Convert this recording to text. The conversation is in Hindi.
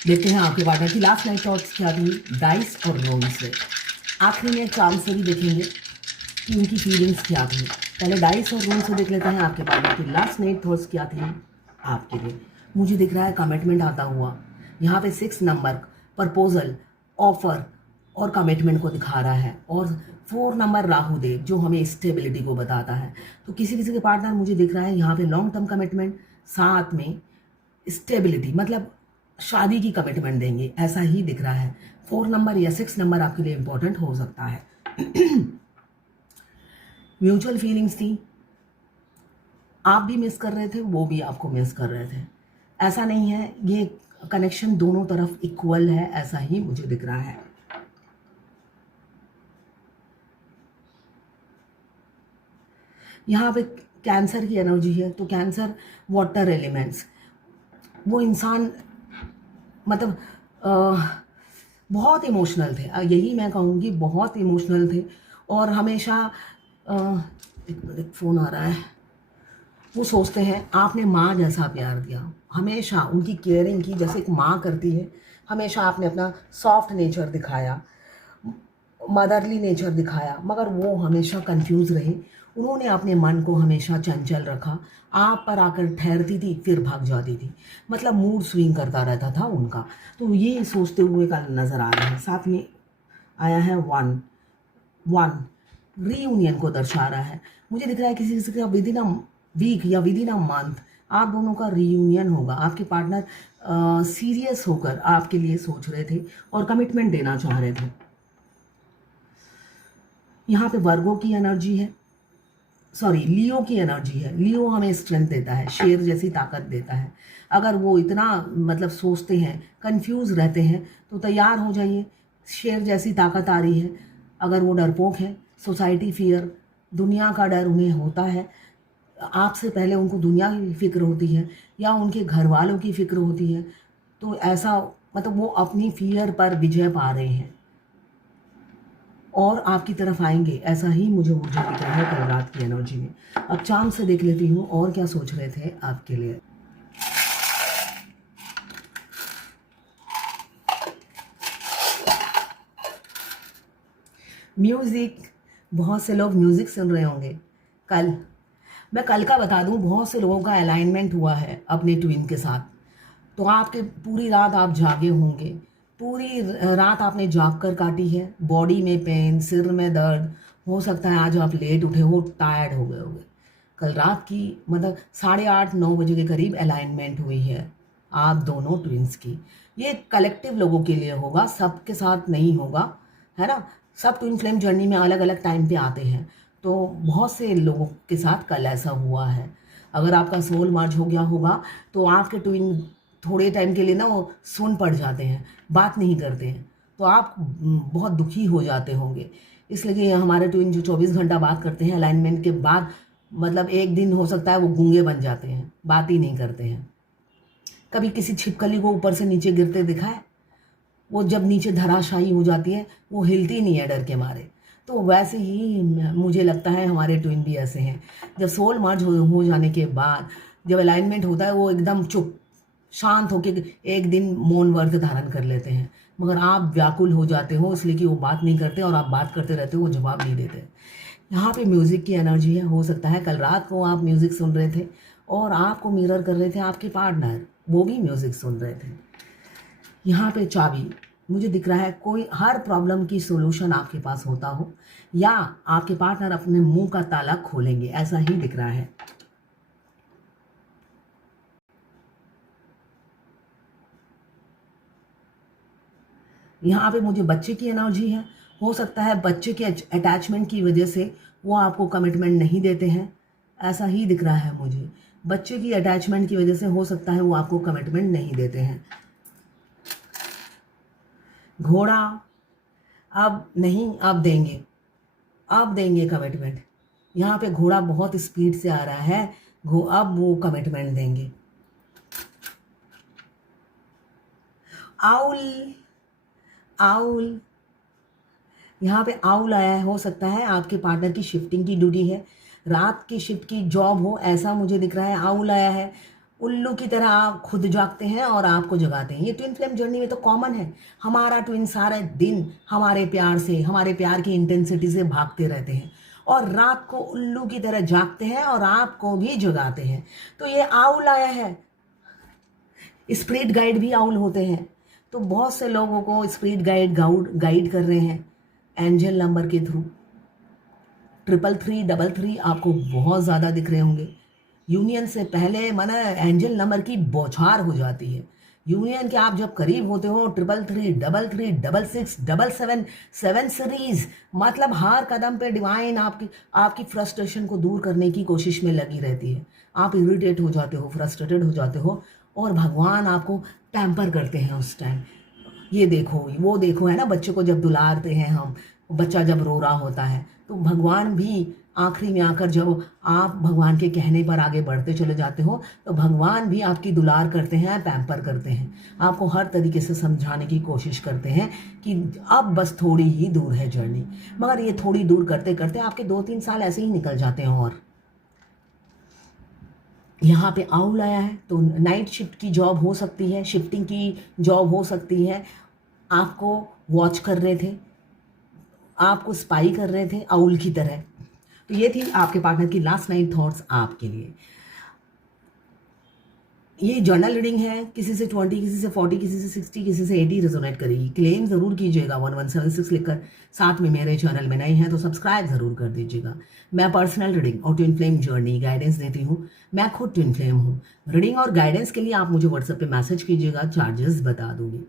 देखते हैं आपके पार्टनर की लास्ट नाइट थॉट्स क्या थी डाइस और रोल से। आखिरी में चांद से भी देखेंगे कि उनकी फीलिंग्स क्या थी। पहले डाइस और रोल से देख लेते हैं आपके पार्टनर की लास्ट नाइट थॉट्स क्या थी आपके लिए। मुझे दिख रहा है कमिटमेंट आता हुआ। यहाँ पे 6 नंबर प्रपोजल, ऑफर और कमिटमेंट को दिखा रहा है, और 4 नंबर राहु देव जो हमें स्टेबिलिटी को बताता है। तो किसी किसी के पार्टनर मुझे दिख रहा है यहाँ पे लॉन्ग टर्म कमिटमेंट, साथ में स्टेबिलिटी, मतलब शादी की कमिटमेंट देंगे, ऐसा ही दिख रहा है। 4 नंबर या 6 नंबर आपके लिए इंपॉर्टेंट हो सकता है। म्यूचुअल फीलिंग्स थी, आप भी मिस कर रहे थे, वो भी आपको मिस कर रहे थे। ऐसा नहीं है, ये कनेक्शन दोनों तरफ इक्वल है, ऐसा ही मुझे दिख रहा है। यहाँ पे कैंसर की एनर्जी है, तो कैंसर वाटर एलिमेंट्स, वो इंसान मतलब बहुत इमोशनल थे, यही मैं कहूँगी, बहुत इमोशनल थे। और हमेशा एक मिनट फ़ोन आ रहा है। वो सोचते हैं आपने माँ जैसा प्यार दिया, हमेशा उनकी केयरिंग की जैसे एक माँ करती है। हमेशा आपने अपना सॉफ्ट नेचर दिखाया, मदरली नेचर दिखाया, मगर वो हमेशा कंफ्यूज रहे। उन्होंने अपने मन को हमेशा चंचल रखा, आप पर आकर ठहरती थी फिर भाग जाती थी, मतलब मूड स्विंग करता रहता था उनका। तो ये सोचते हुए का नज़र आ रहा है। साथ में आया है वन वन, रीयूनियन को दर्शा रहा है। मुझे दिख रहा है किसी किसी का विद इन अ वीक या विद इन अ मंथ आप दोनों का रीयूनियन होगा। आपके पार्टनर सीरियस होकर आपके लिए सोच रहे थे और कमिटमेंट देना चाह रहे थे। यहाँ पे वर्गो की एनर्जी है, सॉरी लियो की एनर्जी है। लियो हमें स्ट्रेंथ देता है, शेर जैसी ताकत देता है। अगर वो इतना मतलब सोचते हैं, कंफ्यूज रहते हैं, तो तैयार हो जाइए, शेर जैसी ताकत आ रही है। अगर वो डरपोक है, सोसाइटी फियर, दुनिया का डर उन्हें होता है, आपसे पहले उनको दुनिया की फिक्र होती है या उनके घर वालों की फिक्र होती है, तो ऐसा मतलब वो अपनी फियर पर विजय पा रहे हैं और आपकी तरफ आएंगे, ऐसा ही मुझे ऊर्जा दिख रहा है कल रात की एनर्जी में। अब चांद से देख लेती हूँ और क्या सोच रहे थे आपके लिए। म्यूजिक, बहुत से लोग म्यूजिक सुन रहे होंगे कल। मैं कल का बता दूं, बहुत से लोगों का अलाइनमेंट हुआ है अपने ट्विन के साथ। तो आपके पूरी रात आप जागे होंगे, पूरी रात आपने जाग कर काटी है, बॉडी में पेन, सिर में दर्द, हो सकता है आज आप लेट उठे हो, टायर्ड हो गए होंगे। कल रात की मतलब 8:30-9 बजे के करीब अलाइनमेंट हुई है आप दोनों ट्विंस की। ये कलेक्टिव लोगों के लिए होगा, सबके साथ नहीं होगा, है ना। सब ट्विन फ्लेम जर्नी में अलग अलग टाइम पे आते हैं, तो बहुत से लोगों के साथ कल ऐसा हुआ है। अगर आपका सोल मर्ज हो गया होगा तो आपके ट्विन थोड़े टाइम के लिए ना वो सुन पड़ जाते हैं, बात नहीं करते हैं, तो आप बहुत दुखी हो जाते होंगे। इसलिए हमारे ट्विन जो 24 घंटा बात करते हैं अलाइनमेंट के बाद, मतलब एक दिन हो सकता है वो गूंगे बन जाते हैं, बात ही नहीं करते हैं। कभी किसी छिपकली को ऊपर से नीचे गिरते दिखा है? वो जब नीचे धराशायी हो जाती है वो हिलती नहीं है डर के मारे। तो वैसे ही मुझे लगता है हमारे ट्विन भी ऐसे हैं। जब सोल मर्ज हो जाने के बाद जब अलाइनमेंट होता है वो एकदम चुप शांत होकर एक दिन मौन व्रत धारण कर लेते हैं, मगर आप व्याकुल हो जाते हो इसलिए कि वो बात नहीं करते और आप बात करते रहते हो, वो जवाब नहीं देते। यहाँ पे म्यूज़िक की एनर्जी है। हो सकता है कल रात को आप म्यूज़िक सुन रहे थे और आपको मिरर कर रहे थे आपके पार्टनर, वो भी म्यूज़िक सुन रहे थे। यहाँ पे चाबी मुझे दिख रहा है, कोई हर प्रॉब्लम की सॉल्यूशन आपके पास होता हो या आपके पार्टनर अपने मुंह का ताला खोलेंगे, ऐसा ही दिख रहा है। यहाँ पे मुझे बच्चे की एनर्जी है। हो सकता है बच्चे के अटैचमेंट की वजह से वो आपको कमिटमेंट नहीं देते हैं, ऐसा ही दिख रहा है मुझे। बच्चे की अटैचमेंट की वजह से हो सकता है वो आपको कमिटमेंट नहीं देते हैं। घोड़ा, अब नहीं, अब देंगे, अब देंगे कमिटमेंट। यहाँ पे घोड़ा बहुत स्पीड से आ रहा है, अब वो कमिटमेंट देंगे। आउल, आउल, यहाँ पे आउल आया है। हो सकता है आपके पार्टनर की शिफ्टिंग की ड्यूटी है, रात की शिफ्ट की जॉब हो, ऐसा मुझे दिख रहा है। आउल आया है, उल्लू की तरह आप खुद जागते हैं और आपको जगाते हैं। ये ट्विन फ्लेम जर्नी में तो कॉमन है। हमारा ट्विन सारे दिन हमारे प्यार से, हमारे प्यार की इंटेंसिटी से भागते रहते हैं और रात को उल्लू की तरह जागते हैं और आपको भी जगाते हैं। तो ये आउल आया है, स्पिरिट गाइड भी आउल होते हैं। तो बहुत से लोगों को स्पिरिट गाइड कर रहे हैं एंजल नंबर के थ्रू। 33333 आपको बहुत ज़्यादा दिख रहे होंगे। यूनियन से पहले माना एंजल नंबर की बौछार हो जाती है। यूनियन के आप जब करीब होते हो 333 66 777 7 सीरीज, मतलब हर कदम पे डिवाइन आपकी फ्रस्ट्रेशन को दूर करने की कोशिश में लगी रहती है। आप इरिटेट हो जाते हो, फ्रस्ट्रेटेड हो जाते हो और भगवान आपको पैम्पर करते हैं उस टाइम। ये देखो वो देखो, है ना, बच्चे को जब दुलारते हैं हम, बच्चा जब रो रहा होता है तो भगवान भी आखिरी में आकर जब आप भगवान के कहने पर आगे बढ़ते चले जाते हो तो भगवान भी आपकी दुलार करते हैं, पैम्पर करते हैं, आपको हर तरीके से समझाने की कोशिश करते हैं कि अब बस थोड़ी ही दूर है जर्नी। मगर ये थोड़ी दूर करते करते आपके 2-3 साल ऐसे ही निकल जाते हैं। और यहाँ पे आउल आया है तो नाइट शिफ्ट की जॉब हो सकती है, शिफ्टिंग की जॉब हो सकती है। आपको वॉच कर रहे थे, आपको स्पाई कर रहे थे आउल की तरह। तो ये थी आपके पार्टनर की लास्ट 9 थॉट्स आपके लिए। ये जर्नल रीडिंग है, किसी से 20, किसी से 40, किसी से 60, किसी से 80 रेजोनेट करेगी। क्लेम ज़रूर कीजिएगा 1176 लिखकर। साथ में मेरे चैनल में नए हैं तो सब्सक्राइब ज़रूर कर दीजिएगा। मैं पर्सनल रीडिंग और ट्विन फ्लेम जर्नी गाइडेंस देती हूँ। मैं खुद ट्विन फ्लेम हूँ। रीडिंग और गाइडेंस के लिए आप मुझे व्हाट्सएप पे मैसेज कीजिएगा, चार्जेस बता दूँगी।